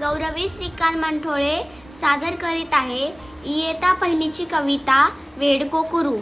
गौरवी श्रीकांत मंठोळे सादर करीत आहे. इयता पहिलीची कविता वेडको कुरू